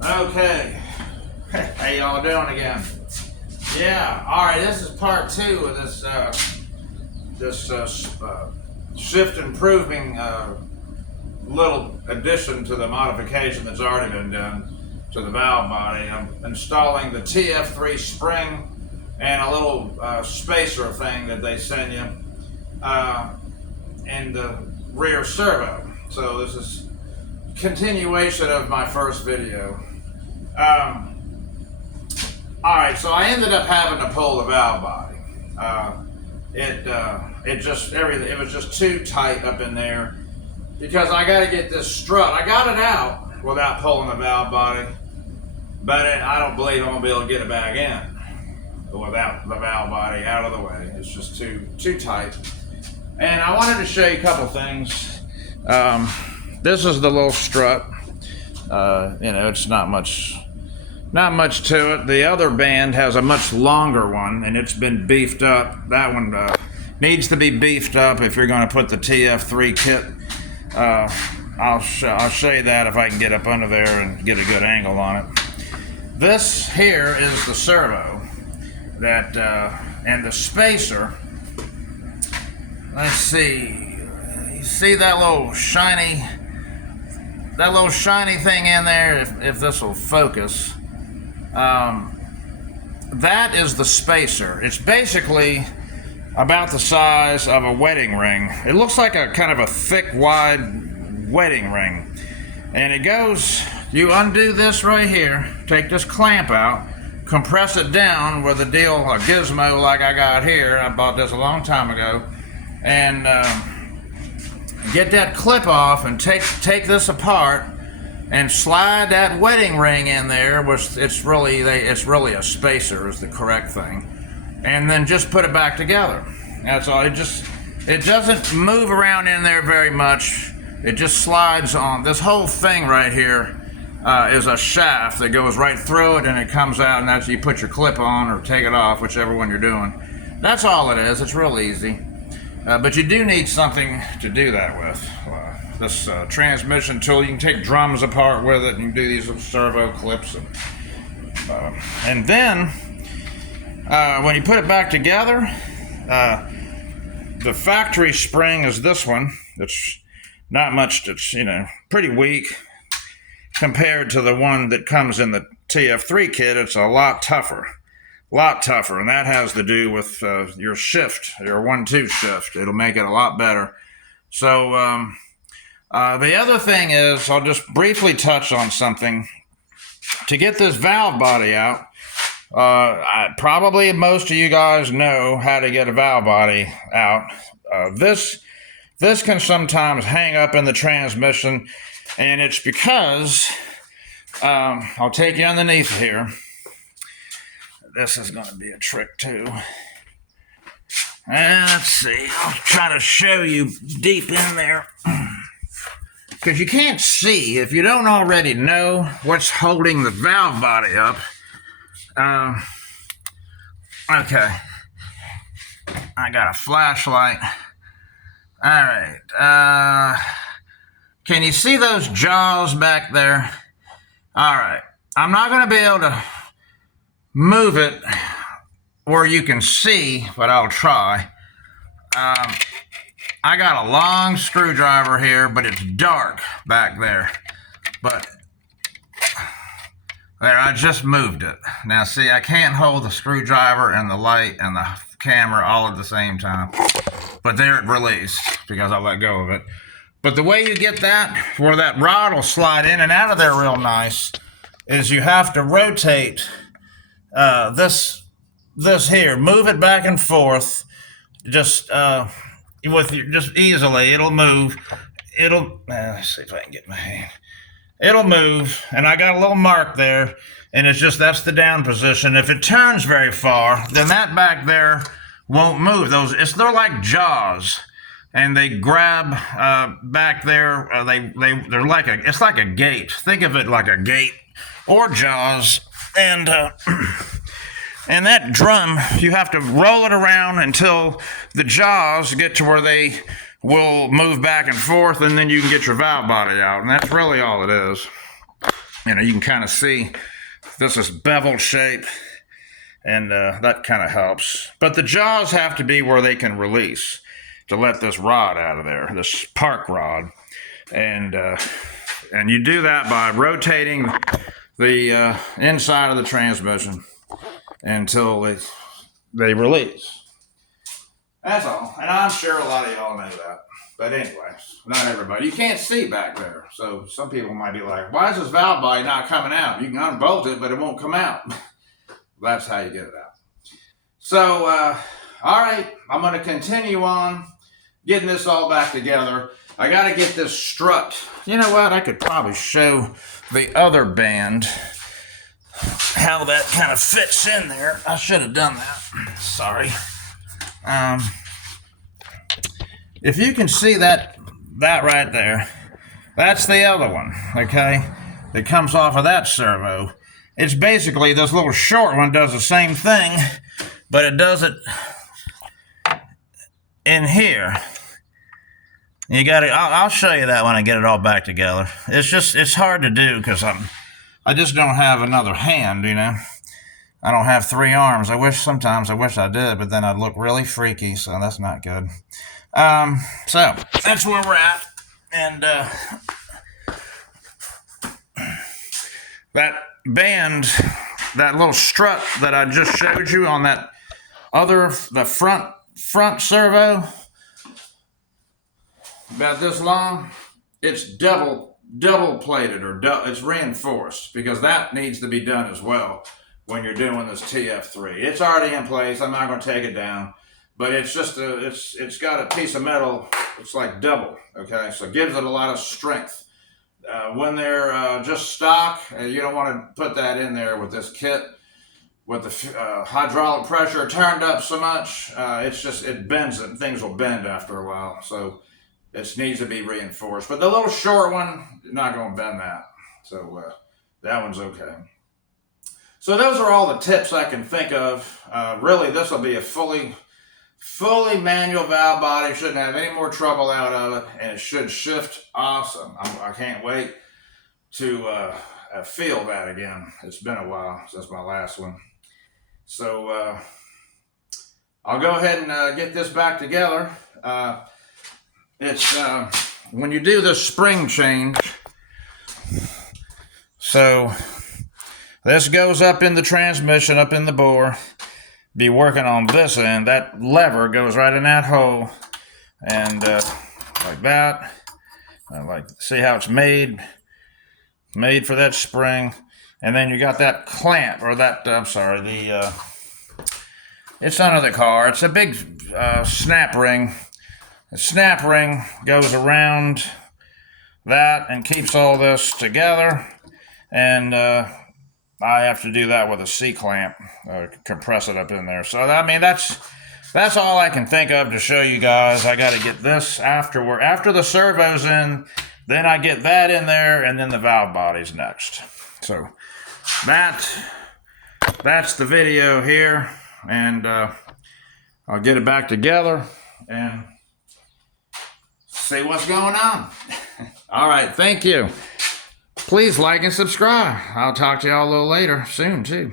Okay, how y'all doing again? Yeah, all right. This is part 2 of this shift improving little addition to the modification that's already been done to the valve body. I'm installing the TF3 spring and a little spacer thing that they send you in the rear servo. So this is continuation of my first video. Alright, so I ended up having to pull the valve body. It was just too tight up in there because I got to get this strut. I got it out without pulling the valve body, but I don't believe I'm gonna be able to get it back in without the valve body out of the way. It's just too tight. And I wanted to show you a couple things. This is the little strut. It's not much to it. The other band has a much longer one, and it's been beefed up. That one needs to be beefed up if you're going to put the TF3 kit. I'll show you that if I can get up under there and get a good angle on it. This here is the servo and the spacer. Let's see. You see that little shiny thing in there? If this will focus. That is the spacer. It's basically about the size of a wedding ring. It looks like a kind of a thick, wide wedding ring. And it goes, you undo this right here, take this clamp out, compress it down with a gizmo like I got here. I bought this a long time ago. And get that clip off and take this apart and slide that wedding ring in there, which it's really a spacer is the correct thing, and then just put it back together. That's all. It doesn't move around in there very much. It just slides on. This whole thing right here is a shaft that goes right through it, and it comes out, and that's you put your clip on or take it off, whichever one you're doing. That's all it is. It's real easy. But you do need something to do that with. This transmission tool, you can take drums apart with it, and you can do these little servo clips. And then, when you put it back together, the factory spring is this one. It's not much, it's, pretty weak compared to the one that comes in the TF3 kit. It's a lot tougher. And that has to do with your shift, your 1-2 shift. It'll make it a lot better. So the other thing is, I'll just briefly touch on something. To get this valve body out, probably most of you guys know how to get a valve body out. This can sometimes hang up in the transmission, and it's because, I'll take you underneath here. This is going to be a trick too. And let's see, I'll try to show you deep in there. Because you can't see, if you don't already know what's holding the valve body up. Okay. I got a flashlight. Alright. Can you see those jaws back there? Alright. I'm not going to be able to move it where you can see, but I'll try. I got a long screwdriver here, but it's dark back there. But there, I just moved it. Now see, I can't hold the screwdriver and the light and the camera all at the same time. But there it released because I let go of it. But the way you get that, where that rod will slide in and out of there real nice, is you have to rotate this here, move it back and forth, just easily. It'll move. Let's see if I can get my hand. It'll move, and I got a little mark there, and that's the down position. If it turns very far, then that back there won't move. They're like jaws, and they grab back there. It's like a gate. Think of it like a gate or jaws, and that drum, you have to roll it around until the jaws get to where they will move back and forth, and then you can get your valve body out, and that's really all it is. You know, you can kind of see this is beveled shape, and that kind of helps. But the jaws have to be where they can release to let this rod out of there, this park rod. And you do that by rotating the inside of the transmission until they release. That's all. And I'm sure a lot of y'all know that. But anyways, not everybody. You can't see back there. So some people might be like, why is this valve body not coming out? You can unbolt it, but it won't come out. That's how you get it out. So, all right, I'm going to continue on getting this all back together. I got to get this strut. You know what? I could probably show the other band how that kind of fits in there. I should have done that. Sorry. If you can see that right there, that's the other one, okay? It comes off of that servo. It's basically, this little short one does the same thing, but it does it in here. You got it. I'll show you that when I get it all back together. It's hard to do because I just don't have another hand, you know. I don't have 3 arms. Sometimes I wish I did, but then I'd look really freaky, so that's not good. So that's where we're at, and that band, that little strut that I just showed you on that the front servo, about this long, it's double plated, or it's reinforced, because that needs to be done as well when you're doing this TF3. It's already in place. I'm not going to take it down, but it's just it's got a piece of metal. It's like double, okay? So it gives it a lot of strength. When they're just stock, you don't want to put that in there with this kit with the hydraulic pressure turned up so much. It bends, and things will bend after a while. So it needs to be reinforced. But the little short one, you're not going to bend that. So that one's okay. So those are all the tips I can think of. Really, this will be a fully manual valve body. Shouldn't have any more trouble out of it, and it should shift awesome. I can't wait to feel that again. It's been a while since my last one. So I'll go ahead and get this back together. It's when you do the spring change, so this goes up in the transmission, up in the bore. Be working on this end. That lever goes right in that hole, and like that. See how it's made for that spring. And then you got that clamp, or that it's under the car. It's a big snap ring. The snap ring goes around that and keeps all this together, and I have to do that with a C-clamp, compress it up in there. So, I mean, that's all I can think of to show you guys. I got to get this after the servo's in, then I get that in there, and then the valve body's next. So, that's the video here, and I'll get it back together and see what's going on. All right, thank you. Please like and subscribe. I'll talk to y'all a little later, soon too.